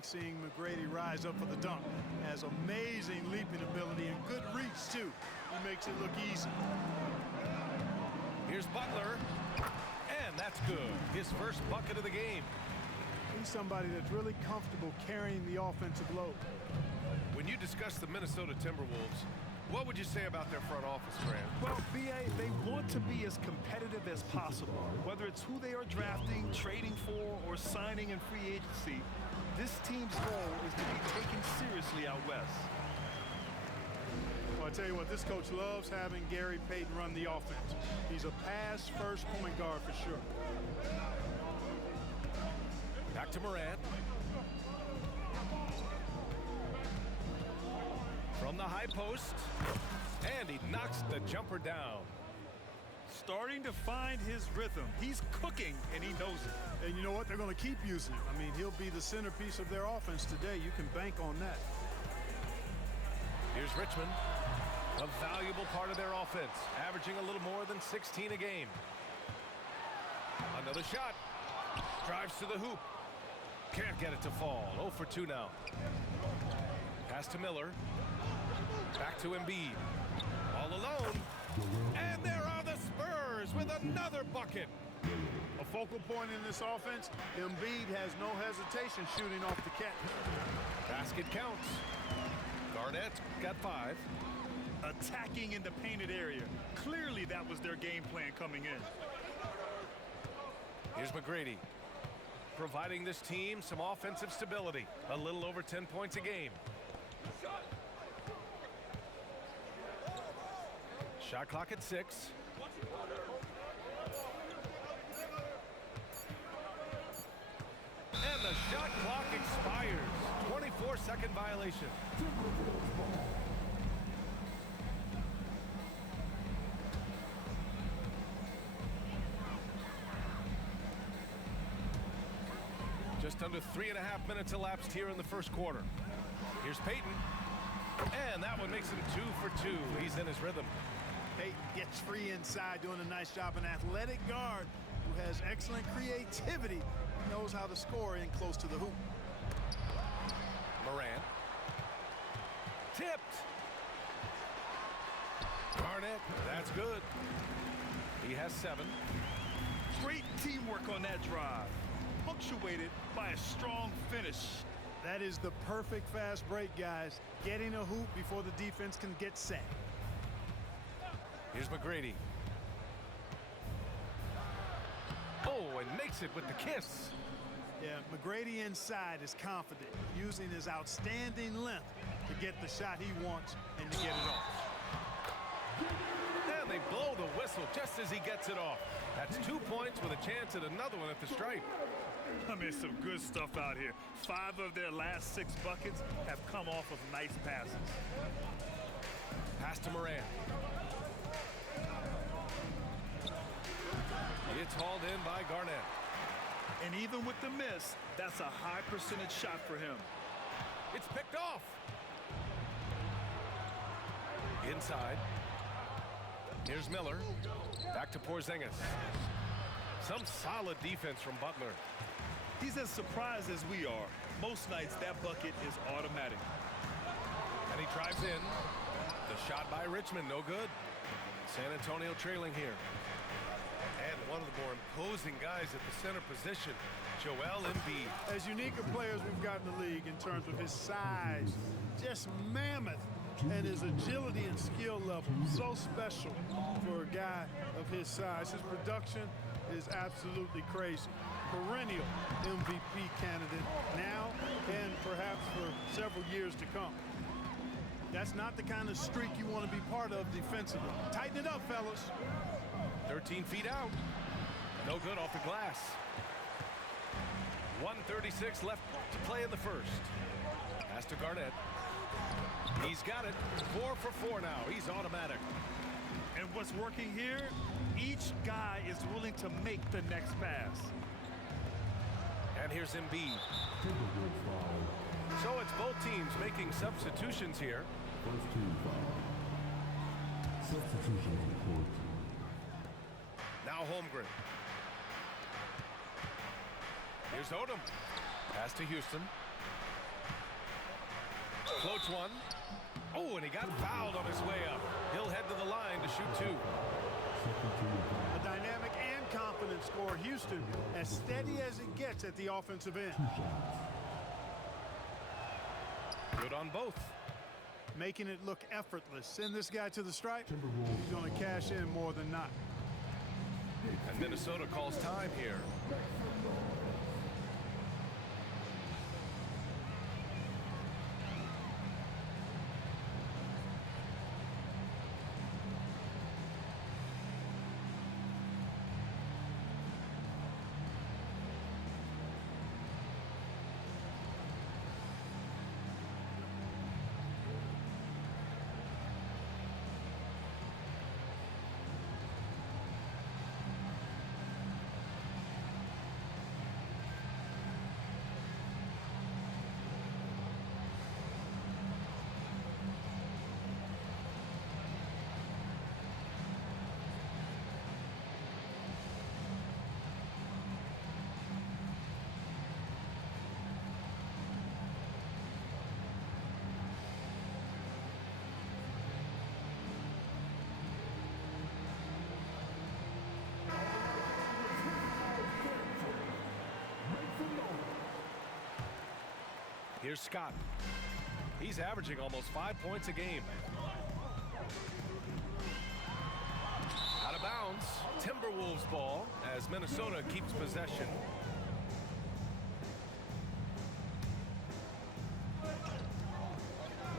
Seeing McGrady rise up for the dunk. Has amazing leaping ability and good reach, too. He makes it look easy. Here's Butler. And that's good. His first bucket of the game. He's somebody that's really comfortable carrying the offensive load. When you discuss the Minnesota Timberwolves, what would you say about their front office, Grant? Well, B.A., they want to be as competitive as possible. Whether it's who they are drafting, trading for, or signing in free agency, this team's goal is to be taken seriously out west. Well, I tell you what, this coach loves having Gary Payton run the offense. He's a pass-first point guard for sure. Back to Morant. From the high post. And he knocks the jumper down. Starting to find his rhythm. He's cooking, and he knows it. And you know what? They're going to keep using him. I mean, he'll be the centerpiece of their offense today. You can bank on that. Here's Richmond. A valuable part of their offense, averaging a little more than 16 a game. Another shot. Drives to the hoop. Can't get it to fall. 0 for 2 now. Pass to Miller. Back to Embiid. All alone. And there are the Spurs with another bucket. A focal point in this offense, Embiid has no hesitation shooting off the catch. Basket counts. Garnett's got 5. Attacking in the painted area. Clearly that was their game plan coming in. Here's McGrady. Providing this team some offensive stability. A little over 10 points a game. Shot clock at 6. And the shot clock expires. 24-second violation. Just under 3.5 minutes elapsed here in the first quarter. Here's Payton. And that one makes him 2 for 2. He's in his rhythm. Payton gets free inside, doing a nice job. An athletic guard who has excellent creativity. He knows how to score in close to the hoop. Morant. Tipped. Garnett. That's good. He has 7. Great teamwork on that drive. Punctuated by a strong finish. That is the perfect fast break, guys. Getting a hoop before the defense can get set. Here's McGrady. Oh, and makes it with the kiss. Yeah, McGrady inside is confident, using his outstanding length to get the shot he wants and to get it off. And they blow the whistle just as he gets it off. That's 2 points with a chance at another one at the stripe. I mean, some good stuff out here. 5 of their last 6 buckets have come off of nice passes. Pass to Morant. It's hauled in by Garnett. And even with the miss, that's a high percentage shot for him. It's picked off. Inside. Here's Miller. Back to Porzingis. Some solid defense from Butler. He's as surprised as we are. Most nights that bucket is automatic. And he drives in. The shot by Richmond, no good. San Antonio trailing here. And one of the more imposing guys at the center position, Joel Embiid. As unique a players we've got in the league in terms of his size, just mammoth, and his agility and skill level, so special for a guy of his size. His production is absolutely crazy. Perennial MVP candidate now and perhaps for several years to come. That's not the kind of streak you want to be part of defensively. Tighten it up, fellas. 13 feet out. No good off the glass. 1:36 left to play in the first. Pass to Garnett. He's got it. 4 for 4 now. He's automatic. And what's working here, each guy is willing to make the next pass. And here's Embiid. So it's both teams making substitutions here. First team foul. Substitution on the court. Now Holmgren. Here's Odom. Pass to Houston. Floats one. Oh, and he got fouled on his way up. He'll head to the line to shoot two. A dynamic and confident scorer. Houston as steady as it gets at the offensive end. Good on both. Making it look effortless. Send this guy to the stripe. He's going to cash in more than not. And Minnesota calls time here. Here's Scott. He's averaging almost 5 points a game. Out of bounds. Timberwolves ball as Minnesota keeps possession.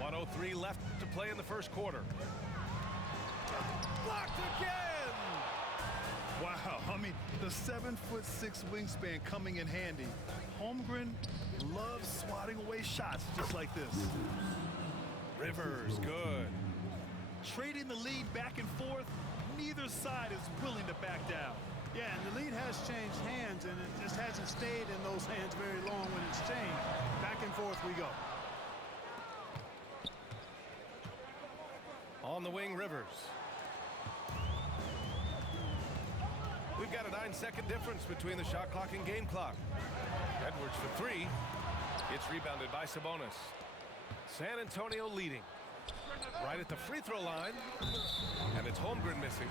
.103 left to play in the first quarter. Blocked again! Wow, I mean, the 7'6" wingspan coming in handy. Holmgren loves swatting away shots just like this. Rivers, good. Trading the lead back and forth, neither side is willing to back down. Yeah, and the lead has changed hands, and it just hasn't stayed in those hands very long when it's changed. Back and forth we go. On the wing, Rivers. We've got a 9-second difference between the shot clock and game clock. Edwards for three. It's rebounded by Sabonis. San Antonio leading. Right at the free throw line. And it's Holmgren missing.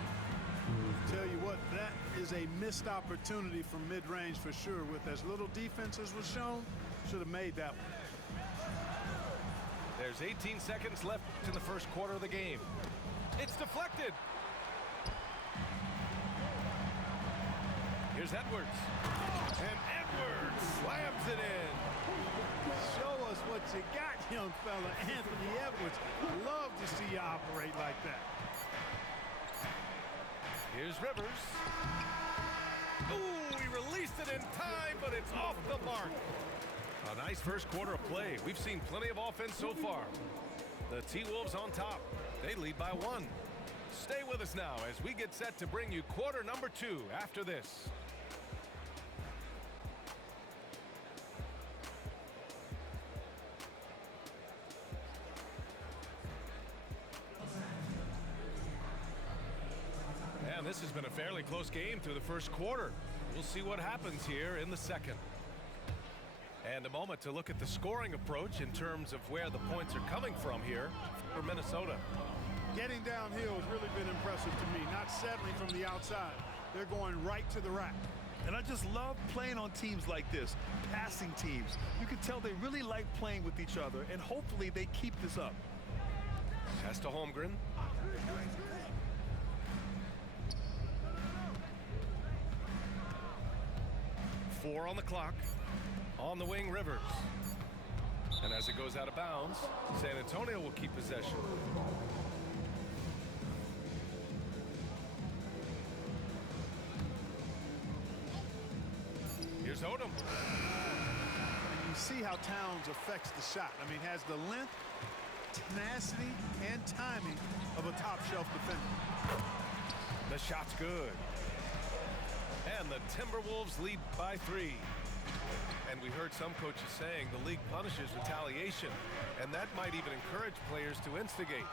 Tell you what, that is a missed opportunity from mid-range for sure. With as little defense as was shown, should have made that one. There's 18 seconds left in the first quarter of the game. It's deflected. Here's Edwards. And Edwards slams it in. Show us what you got, young fella. Anthony Edwards. Love to see you operate like that. Here's Rivers. Ooh, he released it in time, but it's off the mark. A nice first quarter of play. We've seen plenty of offense so far. The T-Wolves on top. They lead by 1. Stay with us now as we get set to bring you quarter number 2 after this. And this has been a fairly close game through the first quarter. We'll see what happens here in the second. And a moment to look at the scoring approach in terms of where the points are coming from here for Minnesota. Getting downhill has really been impressive to me. Not settling from the outside. They're going right to the rack. And I just love playing on teams like this, passing teams. You can tell they really like playing with each other, and hopefully they keep this up. Pass to Holmgren. Four on the clock. On the wing, Rivers. And as it goes out of bounds, San Antonio will keep possession. Here's Odom. You see how Towns affects the shot. I mean, has the length, tenacity, and timing of a top-shelf defender. The shot's good. And the Timberwolves lead by 3. And we heard some coaches saying the league punishes retaliation, and that might even encourage players to instigate.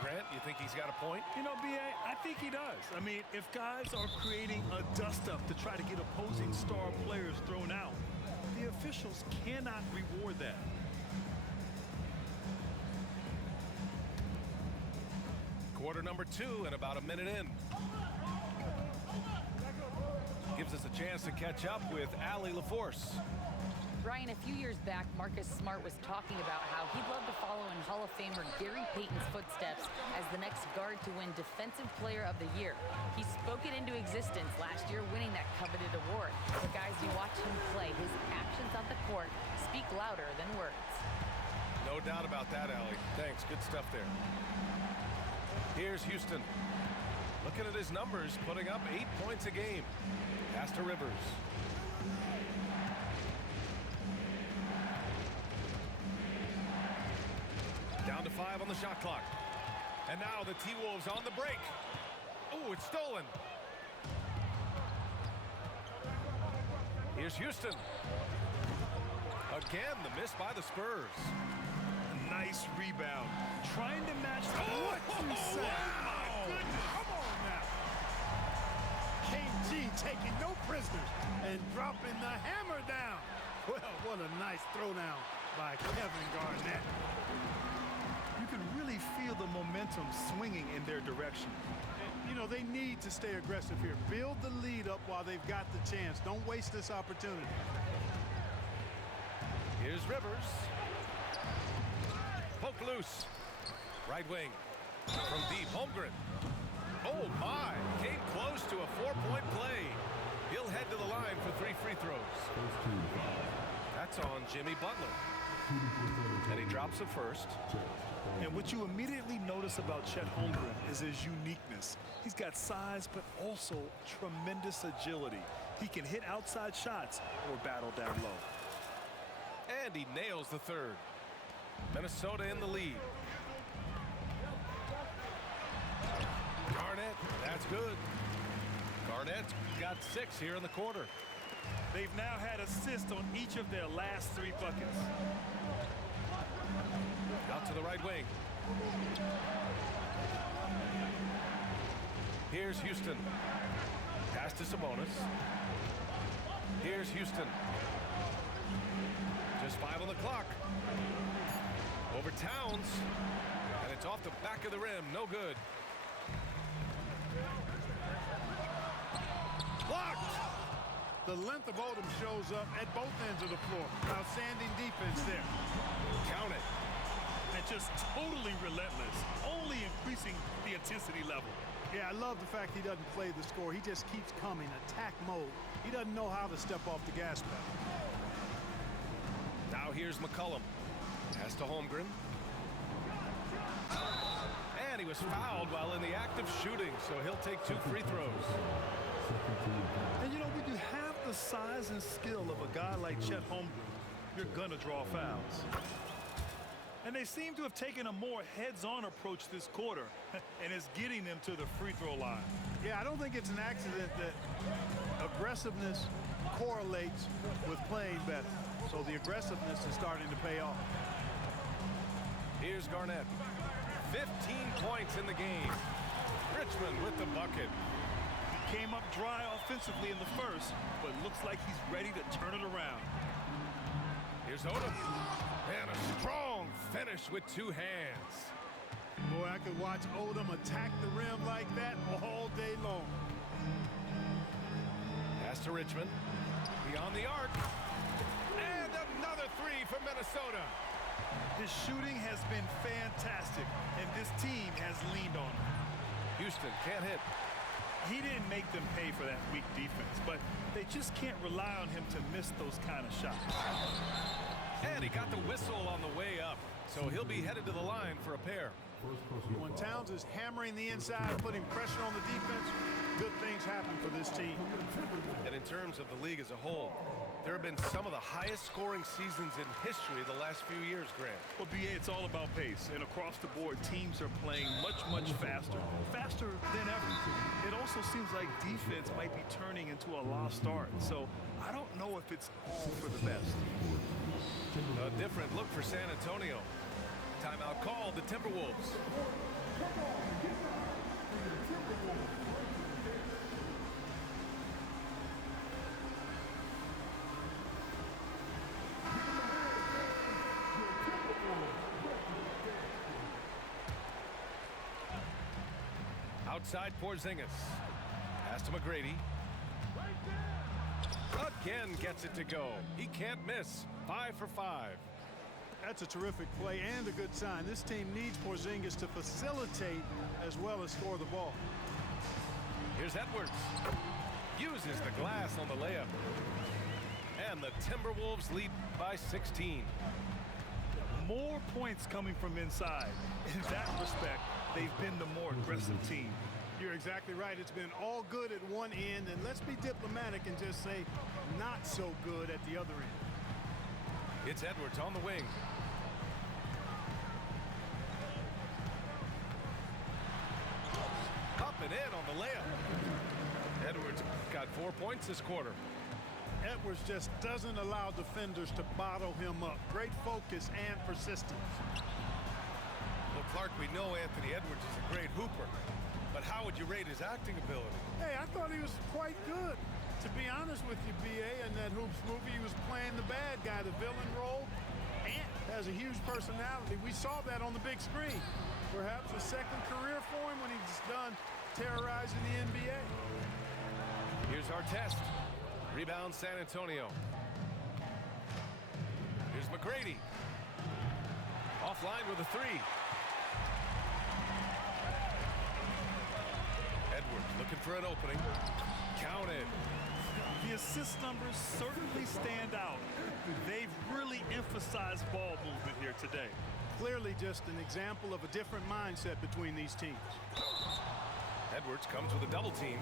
Grant, you think he's got a point? You know, B.A., I think he does. I mean, if guys are creating a dust-up to try to get opposing star players thrown out, the officials cannot reward that. Quarter number 2 and about a minute in. Gives us a chance to catch up with Allie LaForce. Brian, a few years back, Marcus Smart was talking about how he'd love to follow in Hall of Famer Gary Payton's footsteps as the next guard to win Defensive Player of the Year. He spoke it into existence last year, winning that coveted award. But guys, you watch him play, his actions on the court speak louder than words. No doubt about that, Allie. Thanks. Good stuff there. Here's Houston. Looking at his numbers, putting up 8 points a game. Pass to Rivers. Down to 5 on the shot clock. And now the T-Wolves on the break. Oh, it's stolen. Here's Houston. Again, the miss by the Spurs. Nice rebound. Trying to match what you said. Wow. Come on now. KG taking no prisoners and dropping the hammer down. Well, what a nice throwdown by Kevin Garnett. You can really feel the momentum swinging in their direction. You know, they need to stay aggressive here. Build the lead up while they've got the chance. Don't waste this opportunity. Here's Rivers. Poke loose. Right wing. From deep, Holmgren. Oh, my. Came close to a 4-point play. He'll head to the line for 3 free throws. First team foul. That's on Jimmy Butler. And he drops it first. And what you immediately notice about Chet Holmgren is his uniqueness. He's got size, but also tremendous agility. He can hit outside shots or battle down low. And he nails the third. Minnesota in the lead. Garnett, that's good. Garnett's got 6 here in the quarter. They've now had assists on each of their last 3 buckets. Out to the right wing. Here's Houston. Pass to Sabonis. Here's Houston. Just 5 on the clock. Over Towns. And it's off the back of the rim. No good. Blocked. The length of Odom shows up at both ends of the floor. Outstanding defense there. Count it. And just totally relentless, only increasing the intensity level. Yeah, I love the fact he doesn't play the score. He just keeps coming, attack mode. He doesn't know how to step off the gas pedal. Now here's McCollum. Pass to Holmgren. And he was fouled while in the act of shooting, so he'll take 2 free throws. And you know, when you have the size and skill of a guy like Chet Holmgren, you're gonna draw fouls. And they seem to have taken a more heads-on approach this quarter, and it's getting them to the free throw line. Yeah, I don't think it's an accident that aggressiveness correlates with playing better. So the aggressiveness is starting to pay off. Here's Garnett. 15 points in the game. Richmond with the bucket. He came up dry offensively in the first, but looks like he's ready to turn it around. Here's Odom. And a strong finish with 2 hands. Boy, I could watch Odom attack the rim like that all day long. Pass to Richmond. Beyond the arc. And another 3 for Minnesota. His shooting has been fantastic, and this team has leaned on him. Houston can't hit. He didn't make them pay for that weak defense, but they just can't rely on him to miss those kind of shots. And he got the whistle on the way up, so he'll be headed to the line for a pair. When Towns is hammering the inside, putting pressure on the defense, good things happen for this team. And in terms of the league as a whole, there have been some of the highest scoring seasons in history the last few years, Grant. Well, BA, it's all about pace, and across the board, teams are playing much, much faster than ever. It also seems like defense might be turning into a lost art, so I don't know if it's all for the best. A different look for San Antonio. Timeout called the Timberwolves. Outside Porzingis. Pass to McGrady. Again gets it to go. He can't miss. 5 for 5. That's a terrific play and a good sign. This team needs Porzingis to facilitate as well as score the ball. Here's Edwards. Uses the glass on the layup. And the Timberwolves lead by 16. More points coming from inside. In that respect, they've been the more aggressive team. You're exactly right. It's been all good at one end, and let's be diplomatic and just say not so good at the other end. It's Edwards on the wing. Up and in on the layup. Edwards got 4 points this quarter. Edwards just doesn't allow defenders to bottle him up. Great focus and persistence. Well, Clark, we know Anthony Edwards is a great hooper, but how would you rate his acting ability? Hey, I thought he was quite good. To be honest with you, B.A., in that Hoops movie, he was playing the bad guy, the villain role. Ant has a huge personality. We saw that on the big screen. Perhaps a second career for him when he's done terrorizing the NBA. Here's our test. Rebound San Antonio. Here's McGrady. Offline with a three. Edwards looking for an opening. Counted. The assist numbers certainly stand out. They've really emphasized ball movement here today. Clearly just an example of a different mindset between these teams. Edwards comes with a double team.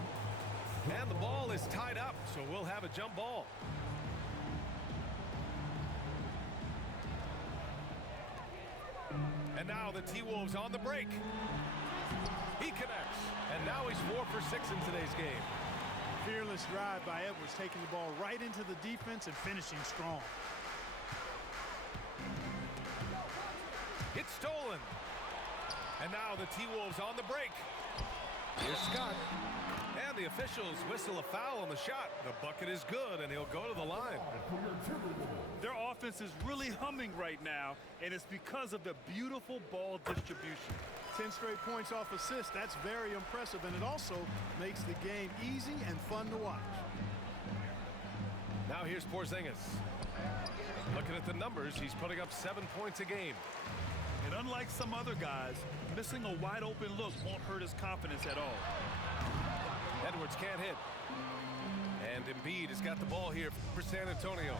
And the ball is tied up, so we'll have a jump ball. And now the T-Wolves on the break. He connects, and now he's 4 for 6 in today's game. Fearless drive by Edwards, taking the ball right into the defense and finishing strong. It's stolen. And now the T-Wolves on the break. Here's Scott. And the officials whistle a foul on the shot. The bucket is good, and he'll go to the line. Their offense is really humming right now, and it's because of the beautiful ball distribution. 10 straight points off assists. That's very impressive, and it also makes the game easy and fun to watch. Now here's Porzingis. Looking at the numbers, he's putting up 7 points a game. And unlike some other guys, missing a wide open look won't hurt his confidence at all. Edwards can't hit. And Embiid has got the ball here for San Antonio.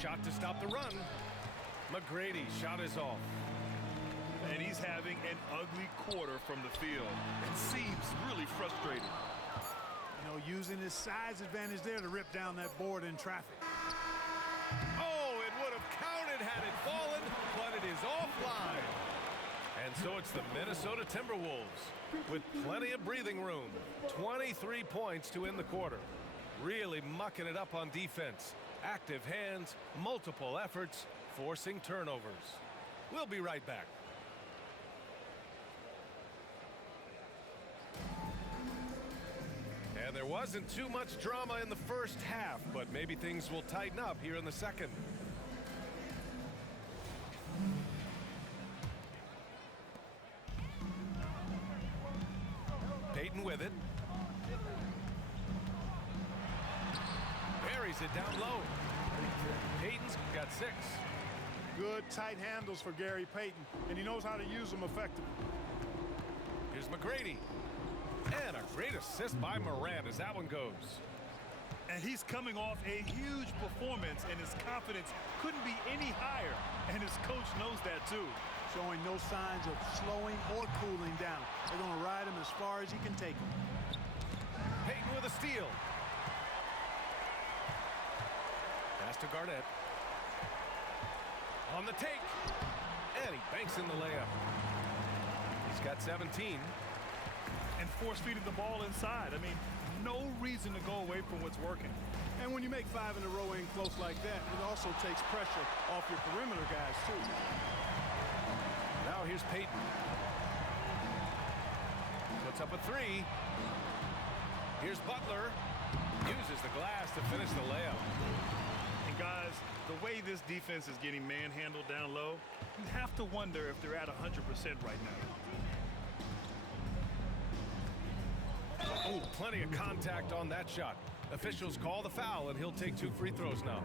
Shot to stop the run. McGrady shot is off. And he's having an ugly quarter from the field. It seems really frustrating. You know, using his size advantage there to rip down that board in traffic. Oh, it would have counted had it fallen, but it is offline. And so it's the Minnesota Timberwolves with plenty of breathing room. 23 points to end the quarter. Really mucking it up on defense. Active hands, multiple efforts, forcing turnovers. We'll be right back. And there wasn't too much drama in the first half, but maybe things will tighten up here in the second. Payton with it. Buries it down low. Payton's got 6. Good tight handles for Gary Payton, and he knows how to use them effectively. Here's McGrady. And a great assist by Morant as that one goes. And he's coming off a huge performance, and his confidence couldn't be any higher. And his coach knows that too. Showing no signs of slowing or cooling down. They're going to ride him as far as he can take him. Payton with a steal. Pass to Garnett. On the take. And he banks in the layup. He's got 17. And force-feeding the ball inside. I mean, no reason to go away from what's working. And when you make 5 in a row in close like that, it also takes pressure off your perimeter guys, too. Now here's Payton. Puts up a 3. Here's Butler. Uses the glass to finish the layup. And guys, the way this defense is getting manhandled down low, you have to wonder if they're at 100% right now. Oh, plenty of contact on that shot. Officials call the foul, and he'll take 2 free throws now.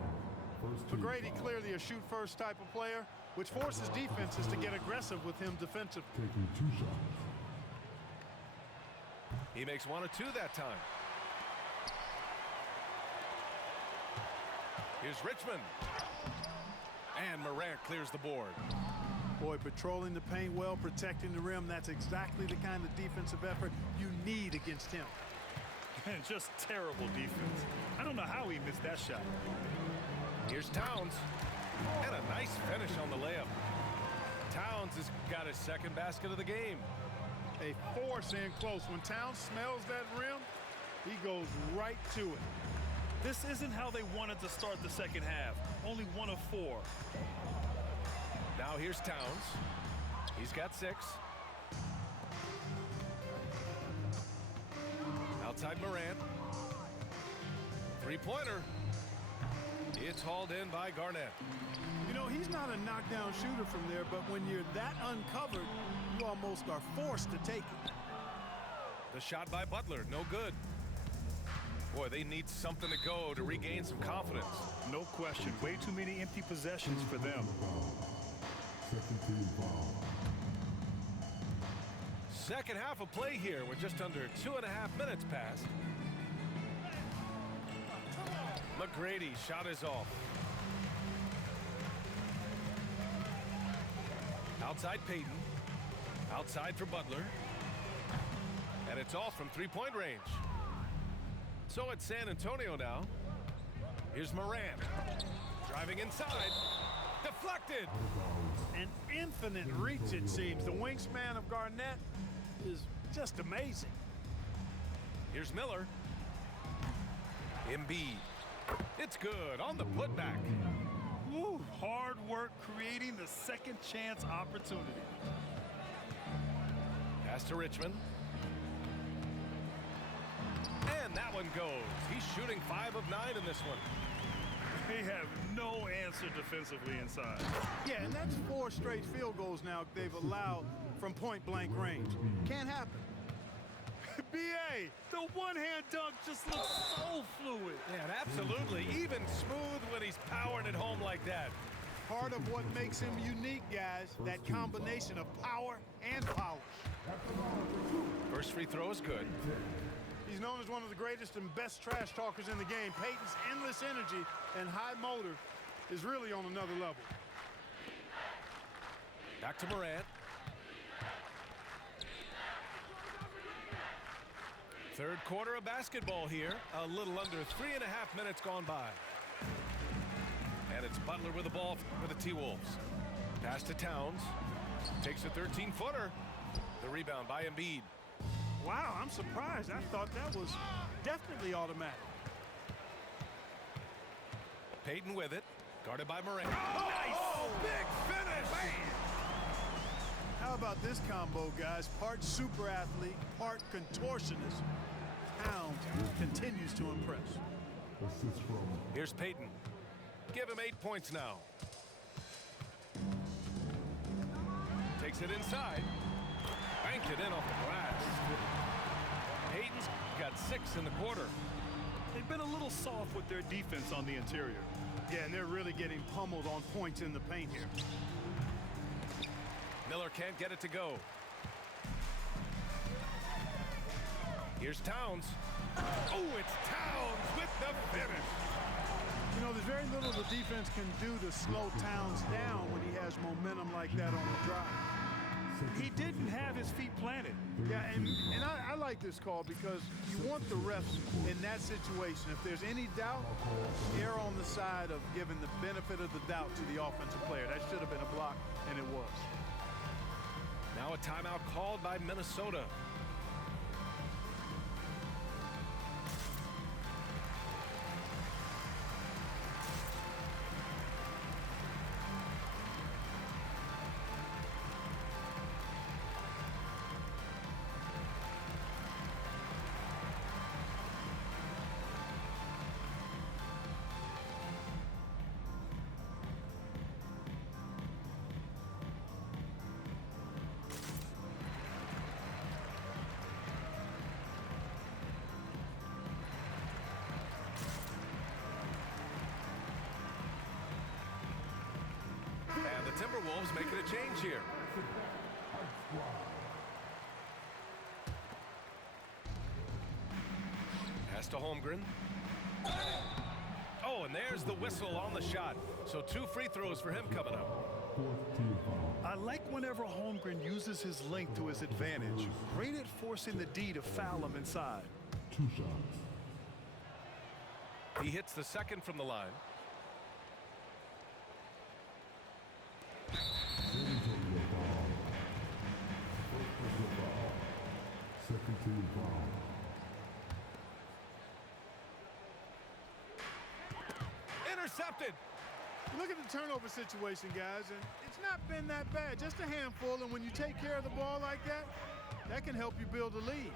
McGrady clearly a shoot-first type of player, which forces defenses to get aggressive with him defensively. Taking 2 shots. He makes 1 of 2 that time. Here's Richmond. And Morant clears the board. Boy, patrolling the paint well, protecting the rim, that's exactly the kind of defensive effort you need against him. And just terrible defense. I don't know how he missed that shot. Here's Towns. And a nice finish on the layup. Towns has got his 2nd basket of the game. A force in close. When Towns smells that rim, he goes right to it. This isn't how they wanted to start the second half. Only 1 of 4. Now here's Towns. He's got 6. Outside Morant. 3-pointer. It's hauled in by Garnett. You know, he's not a knockdown shooter from there, but when you're that uncovered, you almost are forced to take it. The shot by Butler, no good. Boy, they need something to go to regain some confidence. No question. Way too many empty possessions for them. Second team foul. Second half of play here with just under 2.5 minutes passed. McGrady shot is off. Outside Payton. Outside for Butler. And it's off from 3-point range. So it's San Antonio now. Here's Morant. Driving inside. Deflected. An infinite reach, it seems. The wingspan of Garnett is just amazing. Here's Miller. Embiid. It's good on the putback. Woo, hard work creating the second chance opportunity. Pass to Richmond. And that one goes. He's shooting 5 of 9 in this one. They have no answer defensively inside. Yeah, and that's 4 straight field goals now they've allowed from point-blank range. Can't happen. B.A., the one-hand dunk just looks so fluid. Yeah, absolutely. Even smooth when he's powering it home like that. Part of what makes him unique, guys, that combination of power and polish. First free throw is good. He's known as one of the greatest and best trash talkers in the game. Payton's endless energy and high motor is really on another level. Back to Morant. Third quarter of basketball here. A little under 3.5 minutes gone by. And it's Butler with the ball for the T-Wolves. Pass to Towns. Takes a 13-footer. The rebound by Embiid. Wow, I'm surprised. I thought that was definitely automatic. Payton with it. Guarded by Morant. Oh, nice! Oh, big finish! Man. How about this combo, guys? Part super athlete, part contortionist. Towns continues to impress. Assist from Here's Payton. Give him 8 points now. Takes it inside. Banked it in off the glass. Payton's got 6 in the quarter. They've been a little soft with their defense on the interior. Yeah, and they're really getting pummeled on points in the paint here. Miller can't get it to go. Here's Towns. Oh, it's Towns with the finish. You know, there's very little the defense can do to slow Towns down when he has momentum like that on the drive. He didn't have his feet planted. Yeah, and I like this call because you want the refs in that situation. If there's any doubt, err on the side of giving the benefit of the doubt to the offensive player. That should have been a block, and it was. Now a timeout called by Minnesota. Timberwolves making a change here. Pass to Holmgren. Oh, and there's the whistle on the shot. So 2 free throws for him coming up. Fourth team foul. I like whenever Holmgren uses his length to his advantage. Great at forcing the D to foul him inside. 2 shots. He hits the second from the line. San Antonio foul. First personal foul. Second team foul. Intercepted. Look at the turnover situation, guys, and it's not been that bad. Just a handful, and when you take care of the ball like that, that can help you build a lead.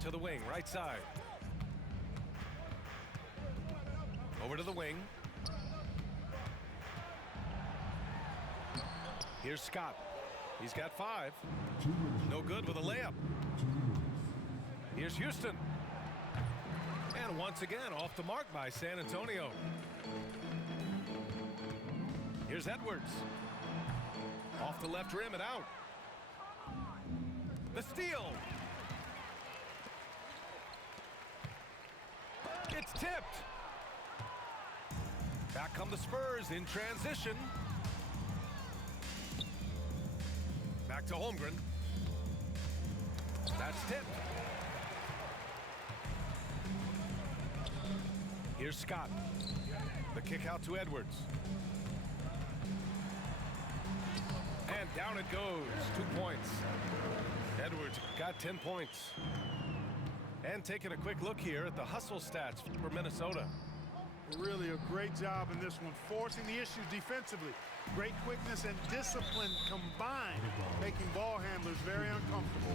To the wing, right side. Over to the wing. Here's Scott. He's got 5. 2 minutes. No good with a layup. 2 minutes. Here's Houston. And once again, off the mark by San Antonio. Here's Edwards. Off the left rim and out. The steal. It's tipped. Back come the Spurs in transition. Back to Holmgren. That's tipped. Here's Scott. The kick out to Edwards. And down it goes. 2 points. Edwards got 10 points. And taking a quick look here at the hustle stats for Minnesota. Really a great job in this one, forcing the issues defensively. Great quickness and discipline combined, making ball handlers very uncomfortable.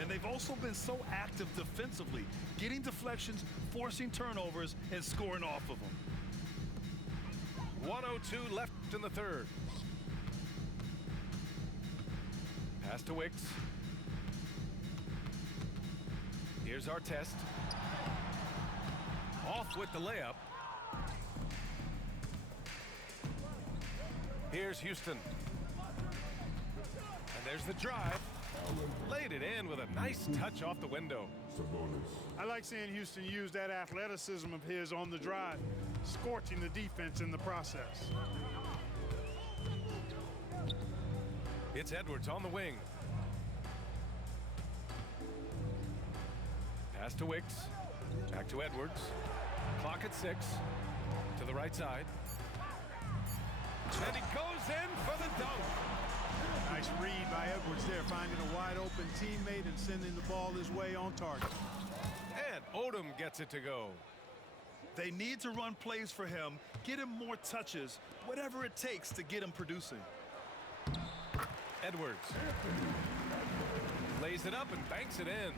And they've also been so active defensively, getting deflections, forcing turnovers, and scoring off of them. 1:02 left in the third. Pass to Wicks. Here's Artest. Off with the layup. Here's Houston. And there's the drive. Laid it in with a nice touch off the window. Sabonis. I like seeing Houston use that athleticism of his on the drive, scorching the defense in the process. It's Edwards on the wing. Pass to Wicks. Back to Edwards. Clock at 6. To the right side. And he goes in for the dunk. Nice read by Edwards there, finding a wide open teammate and sending the ball his way on target. And Odom gets it to go. They need to run plays for him, get him more touches, whatever it takes to get him producing. Edwards lays it up and banks it in.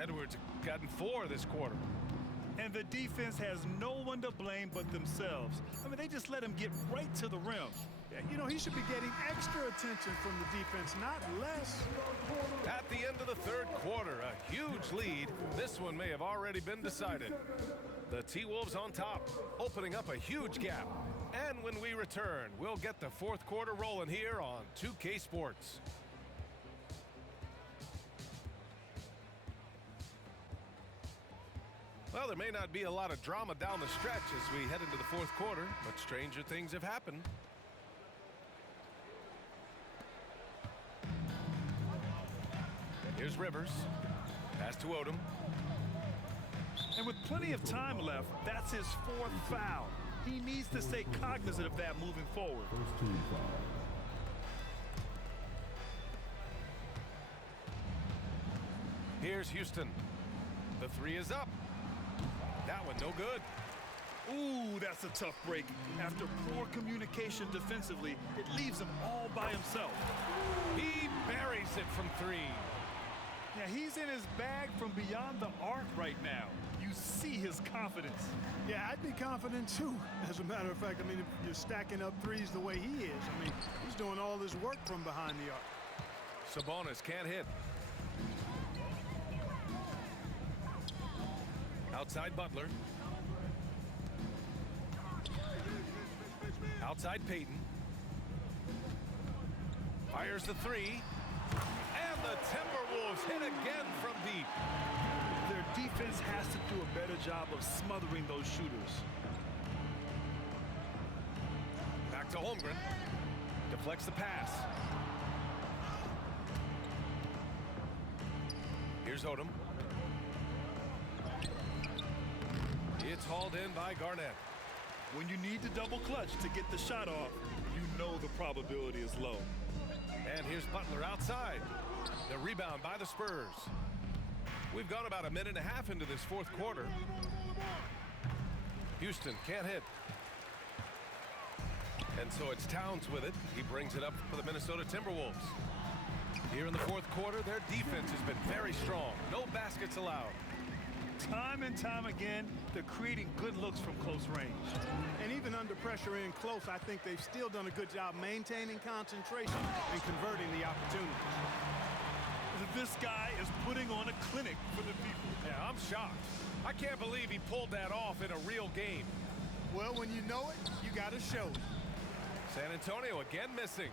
Edwards gotten 4 this quarter. And the defense has no one to blame but themselves. I mean, they just let him get right to the rim. Yeah, you know, he should be getting extra attention from the defense, not less. At the end of the third quarter, a huge lead. This one may have already been decided. The T-Wolves on top, opening up a huge gap. And when we return, we'll get the fourth quarter rolling here on 2K Sports. Well, there may not be a lot of drama down the stretch as we head into the fourth quarter, but stranger things have happened. Here's Rivers. Pass to Odom. And with plenty of time left, that's his 4th foul. He needs to stay cognizant of that moving forward. First team foul. Here's Houston. The 3 is up. That one no good. Ooh, that's a tough break. After poor communication defensively, it leaves him all by himself. He buries it from 3. Yeah, he's in his bag from beyond the arc right now. You see his confidence. Yeah, I'd be confident too. As a matter of fact, I mean, if you're stacking up threes the way he is, I mean, he's doing all this work from behind the arc. Sabonis can't hit. Outside Butler. Outside Payton. Fires the three. And the Timberwolves hit again from deep. Their defense has to do a better job of smothering those shooters. Back to Holmgren. Deflects the pass. Here's Odom. It's hauled in by Garnett. When you need to double clutch to get the shot off, you know the probability is low. And here's Butler outside. The rebound by the Spurs. We've gone about a minute and a half into this fourth quarter. Houston can't hit. And so it's Towns with it. He brings it up for the Minnesota Timberwolves. Here in the fourth quarter, their defense has been very strong. No baskets allowed. Time and time again, they're creating good looks from close range. And even under pressure in close, I think they've still done a good job maintaining concentration and converting the opportunities. This guy is putting on a clinic for the people. Yeah, I'm shocked. I can't believe he pulled that off in a real game. Well, when you know it, you got to show it. San Antonio again missing.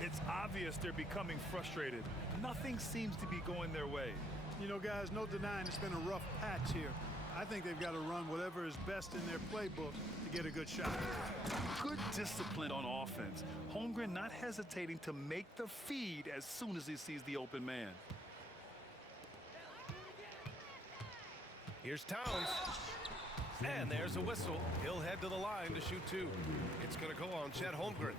It's obvious they're becoming frustrated. Nothing seems to be going their way. You know, guys, no denying it's been a rough patch here. I think they've got to run whatever is best in their playbook to get a good shot. Good discipline on offense. Holmgren not hesitating to make the feed as soon as he sees the open man. Here's Towns. And there's a whistle. He'll head to the line to shoot two. It's going to go on Chet Holmgren.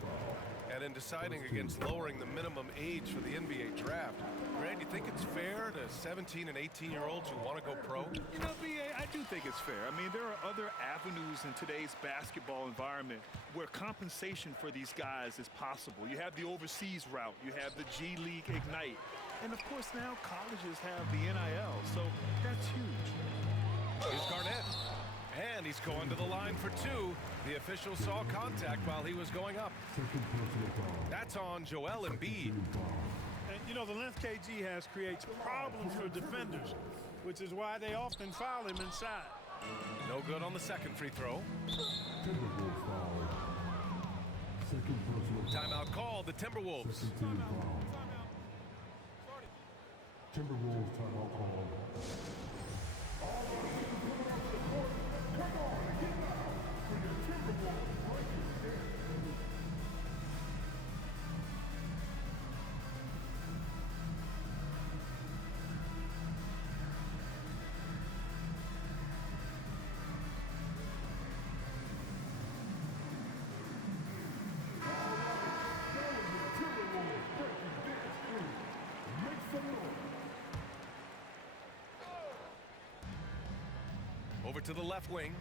And in deciding against lowering the minimum age for the NBA draft, Grant, you think it's fair to 17 and 18-year-olds who want to go pro? You know, B.A., I do think it's fair. I mean, there are other avenues in today's basketball environment where compensation for these guys is possible. You have the overseas route. You have the G League Ignite. And, of course, now colleges have the NIL, so that's huge. Here's Garnett. And he's going to the line for two. The official saw contact while he was going up. That's on Joel Embiid. And, you know, the length KG has creates problems for defenders, which is why they often foul him inside. No good on the second free throw. Timberwolves foul. Second personal foul. Timeout called, the Timberwolves. Second team foul. Timberwolves timeout call. Over to the left wing.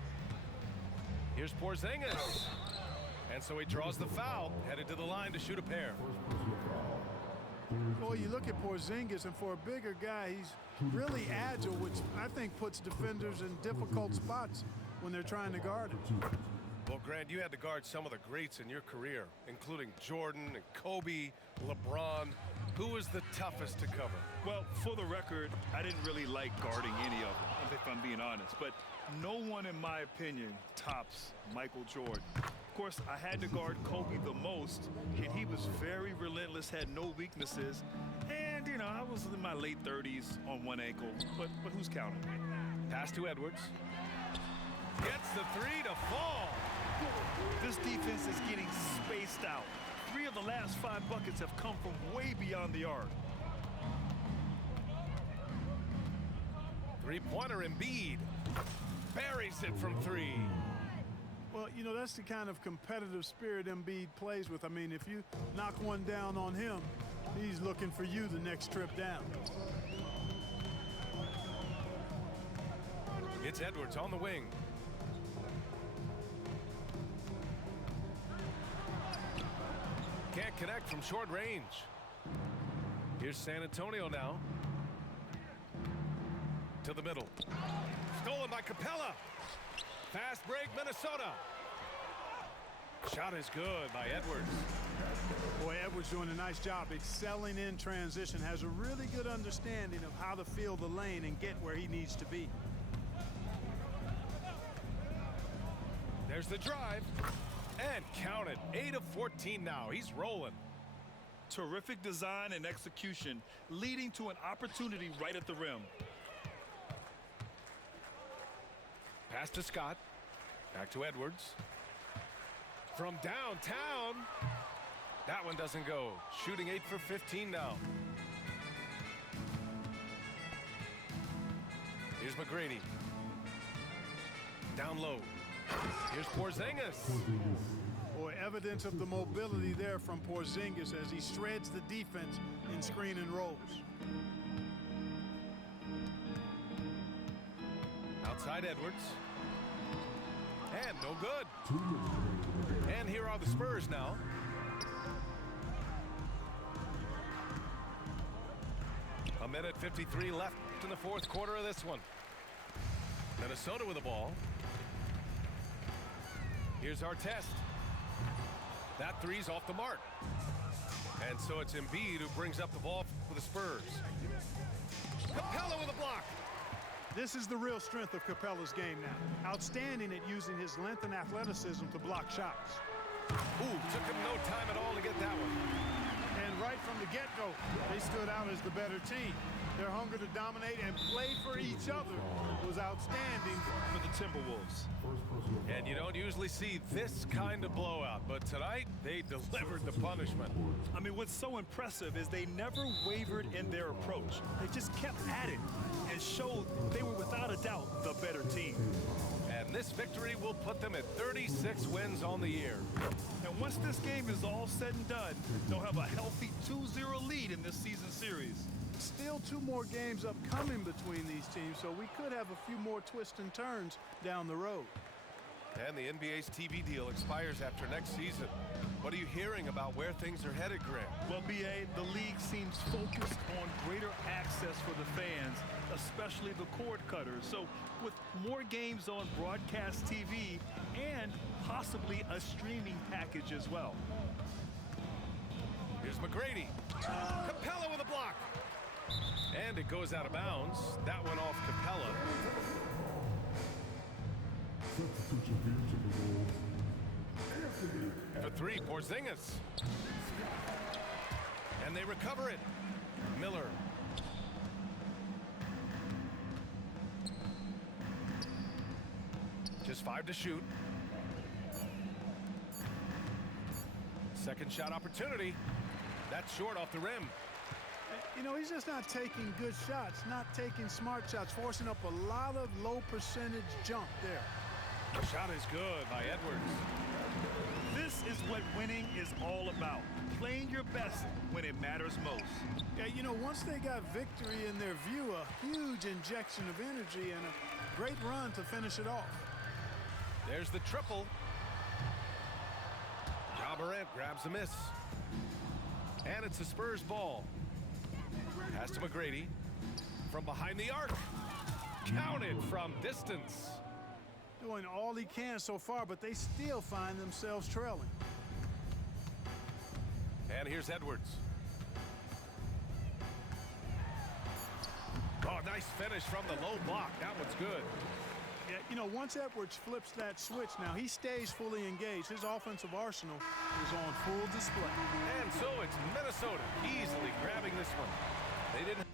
Here's Porzingis. And so he draws the foul, headed to the line to shoot a pair. Boy, you look at Porzingis, and for a bigger guy, he's really agile, which I think puts defenders in difficult spots when they're trying to guard him. Well, Grant, you had to guard some of the greats in your career, including Jordan and Kobe, LeBron. Who was the toughest to cover? Well, for the record, I didn't really like guarding any of them, if I'm being honest. But no one, in my opinion, tops Michael Jordan. Of course, I had to guard Kobe the most, and he was very relentless, had no weaknesses. And, you know, I was in my late 30s on one ankle, but who's counting? Pass to Edwards. Gets the three to fall. This defense is getting spaced out. 3 of the last 5 buckets have come from way beyond the arc. Three-pointer Embiid. Buries it from 3. Well, you know, that's the kind of competitive spirit Embiid plays with. I mean, if you knock one down on him, he's looking for you the next trip down. It's Edwards on the wing. Can't connect from short range. Here's San Antonio now. To the middle. Stolen by Capella. Fast break, Minnesota. Shot is good by Edwards. Boy, Edwards doing a nice job excelling in transition, has a really good understanding of how to feel the lane and get where he needs to be. There's the drive. And count it. 8 of 14 now. He's rolling. Terrific design and execution, leading to an opportunity right at the rim. Pass to Scott. Back to Edwards. From downtown. That one doesn't go. Shooting 8 for 15 now. Here's McGrady. Down low. Here's Porzingis. Boy, evidence of the mobility there from Porzingis as he shreds the defense in screen and rolls. Outside Edwards. And no good. And here are the Spurs now. A minute 53 left in the fourth quarter of this one. Minnesota with the ball. Here's Artest. That three's off the mark. And so it's Embiid who brings up the ball for the Spurs. Capella with a block. This is the real strength of Capella's game now. Outstanding at using his length and athleticism to block shots. Ooh, took him no time at all to get that one. And right from the get-go, they stood out as the better team. Their hunger to dominate and play for each other was outstanding For the Timberwolves. And you don't usually see this kind of blowout, but tonight they delivered the punishment. I mean, what's so impressive is they never wavered in their approach. They just kept at it and showed they were without a doubt the better team. And this victory will put them at 36 wins on the year. And once this game is all said and done, they'll have a healthy 2-0 lead in this season series. Still 2 more games upcoming between these teams, so we could have a few more twists and turns down the road. And the NBA's TV deal expires after next season. What are you hearing about where things are headed, Grant? Well, B.A., the league seems focused on greater access for the fans, especially the cord cutters. So with more games on broadcast TV and possibly a streaming package as well. Here's McGrady. Capella with a block. And it goes out of bounds. That one off Capella. Substitution here to the Wolves. For 3, Porzingis. And they recover it. Miller. Just 5 to shoot. Second shot opportunity. That's short off the rim. You know, he's just not taking good shots, not taking smart shots, forcing up a lot of low percentage jump there. The shot is good by Edwards. This is what winning is all about. Playing your best when it matters most. Yeah, you know, once they got victory in their view, a huge injection of energy and a great run to finish it off. There's the triple. Ja Morant grabs the miss. And it's the Spurs ball. Pass to McGrady. From behind the arc. Counted from distance. Doing all he can so far, but they still find themselves trailing. And here's Edwards. Oh, nice finish from the low block. That one's good. Yeah, you know, once Edwards flips that switch, now he stays fully engaged. His offensive arsenal is on full display. And so it's Minnesota easily grabbing this one. They didn't